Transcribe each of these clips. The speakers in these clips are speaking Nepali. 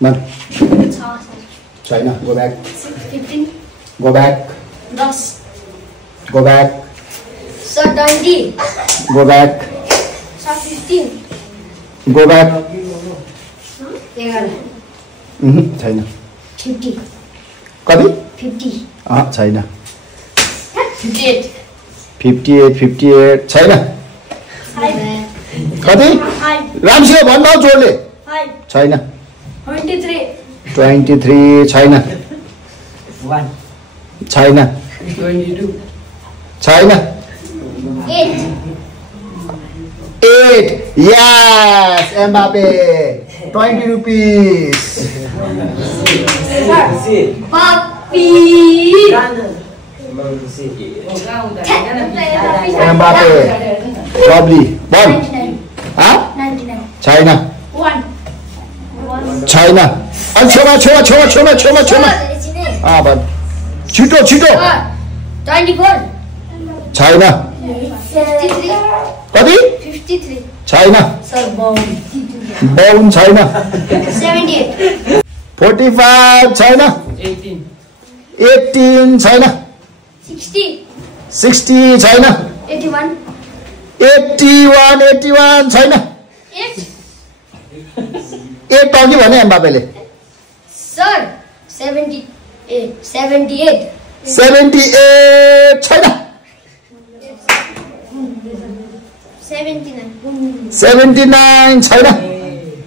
Man. China. Go back. 15. Go back. 10. Go back. Sir, 20. Go back. Sir, 15. Go back. 11. China. 50. कति? 50. छैन. 58. 58 छैन. 5. कति? 5. रामसिंह भन्नु जोडले. 5. छैन. 23. 23 छैन. 1. छैन. 22. छैन. 8. 8. Yes, Mbappe. 20 rupees. Papi. Mbappe. Lovely. 1. 99. छैन. 1. छैन. अनि छेउमा. भन्. छिटो. 24. छैन. 53. कति? 53. छैन. Sir, 52 छैन. 78. 45 छैन. 18. 18 छैन. 60. 60 छैन. 81. 81 छैन. 8. 8 अघि भने एम्बापेले. Sir, 78. 78. 78 छैन. 79. 79 छैन.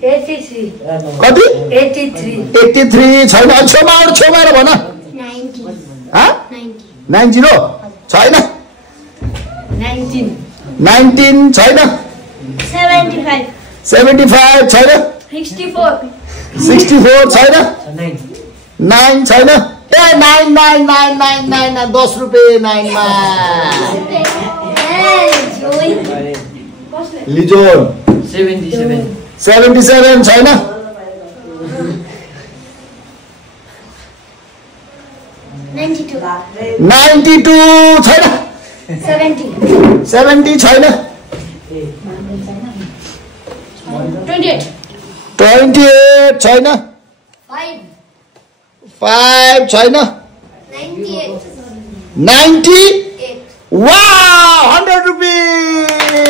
83. कति? 83. 83 छैन. अनि छेउमा र भन. 90. 90 छैन. 19. 19 छैन. 75. 75 छैन. 64. 64 छैन. 9. 9 छैन. ए 9 10 रुपियाँ 9 मा. लिजोन. 77. 77 छैन. 92. 92 छैन. 70. 70 छैन. 28. 28 छैन. 5. 5 छैन. 98. 90. 8. Wow, 100 rupees. 90.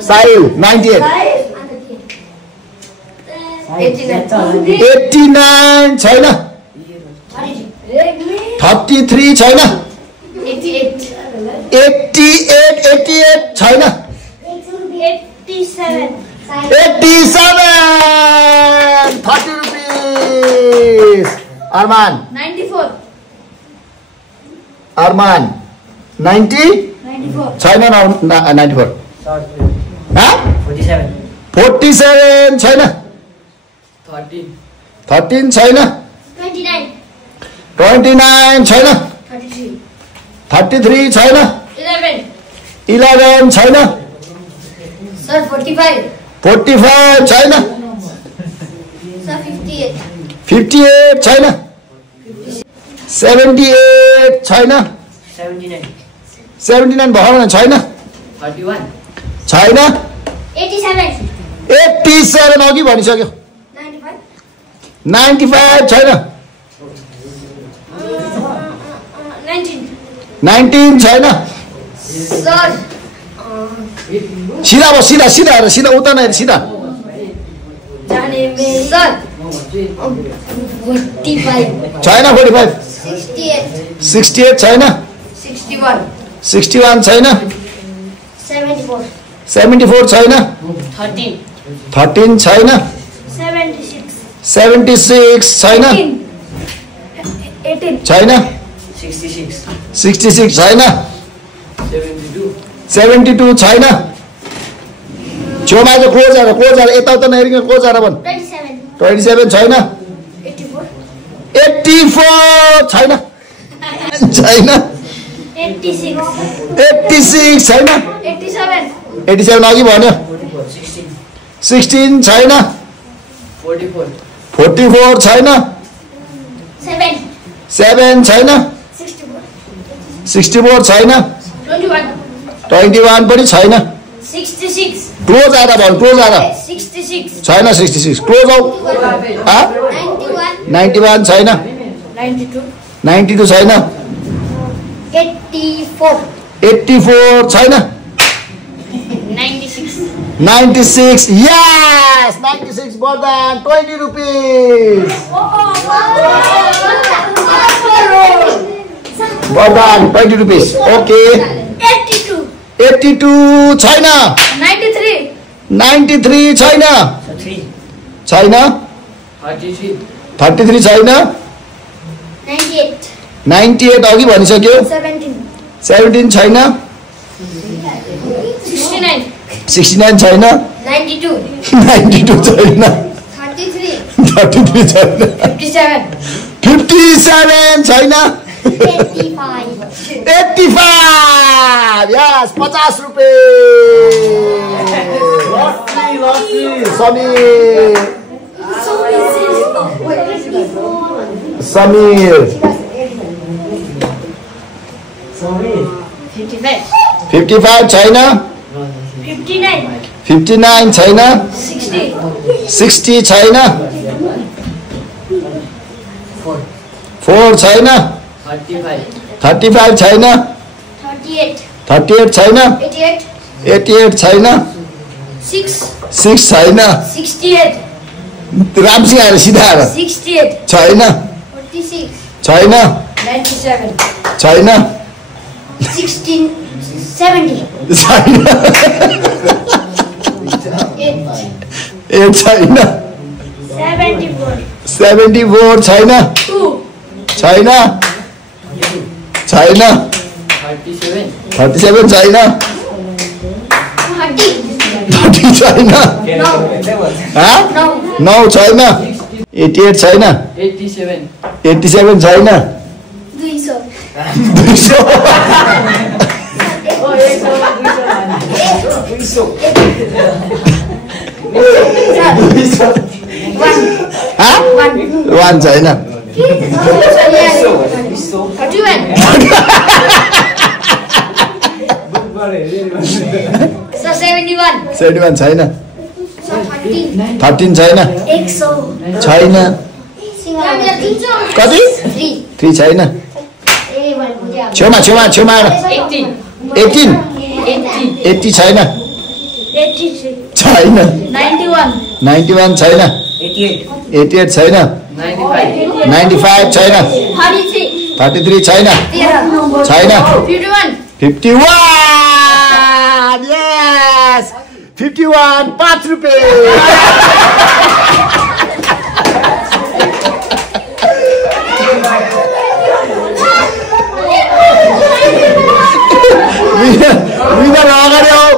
Sahil, 98. 89 छैन. 33 छैन. 88. 88 छैन. 87. 87. 30 rupees. Arman. 94. Arman. 90 94. छैन. 94. हाँ? 47. 47 छैन. 13. 13 छैन. 29. 29 छैन. 33. 33 छैन. 11. 11 छैन. Sir, 45. 45 छैन. Sir, 58. 58 छैन. 78 छैन. 79. 79 भएन. छैन. 31. छैन. 87. 87 अघि भनिसक्यो. 95. 95 छैन. 19. 19 छैन. Sir. सिधा बस. सिधा उता नै सिधा. Sir. 45. छैन. 45. 68. 68 छैन. 61. 61 छैन. 74. 74 छैन. 13. 13 छैन. 76. 76 छैन. 18. छैन. 66. 66 छैन. 72. 72 छैन. छेउमा चाहिँ क्लोज आएर यताउता नहेरिकन क्लोज आएर भन्. 27. 27 छैन. 84. 84 छैन. छैन. 86. 86 छैन. 87. 87 अघि भन्यो. 16 छैन. 44. 44 छैन. 7. 7 छैन. 64. 64 छैन. 21. 21 पनि छैन 66 क्लोज आएर भन क्लोज आएर 66 छैन 66 क्लोज आऊ 91 छैन 92 छैन 84 छैन 96 yes 96 more than 20 rupees more than 20 rupees okay 82 छैन 93 छैन 33 छैन 98 अघि भनिसक्यो 17 छैन 69 छैन 92 छैन 33 छैन 57 छैन 85 yes 50 rupees Samir 55 छैन 59 छैन 60 छैन 4 छैन 35 छैन 38 छैन 88 छैन 6 छैन 68 रामसिंह आएर सिधा आएर 68 छैन 46 छैन 97 छैन 16 70 छैन 8 छैन 74 छैन 2 छैन 37 छैन 30 छैन 9 छैन 88 छैन 87 छैन 200 1 छैन 71 छैन 13 छैन छैन कति 3 छैन छेउमा 80 छैन छैन 91 छैन 88 छैन 95 छैन 33 छैन 51 yes 51 5 rupees winner अगाडि आऊ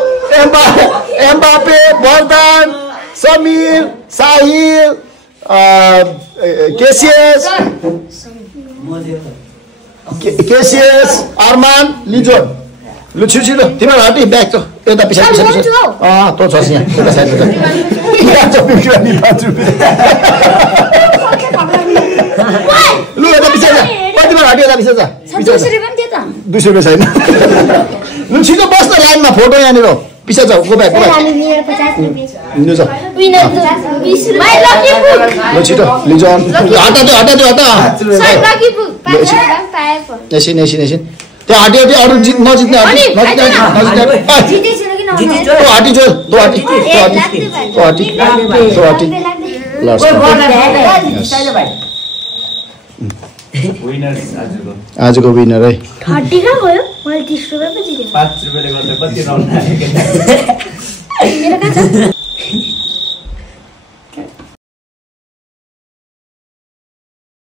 एम्बापे वरदान समीर साहिल केसीएस अरमान लिजोन लु छिटो तिम्रो हटी ब्याग छ यता पछाडि तँ छस् यहाँ यता साइड यहाँ छ 5 रुपियाँ लु यता पछाडि कतिमा हटी यता पछाडि 200 रुपियाँ छैन लु छिटो बस्न लाइनमा फोटो यहाँनिर पिछा जाऊ गो ब्याक लु छिटो लिजोन हटा एकछिन त्यहाँ हटी अरू नजित्ने आजको विनर है 30 कहाँ गयो मैले 30 रुपैयाँ पो जितेँ 5 रुपैयाँले गर्दा कति राउन्ड आयो मेरो कहाँ छ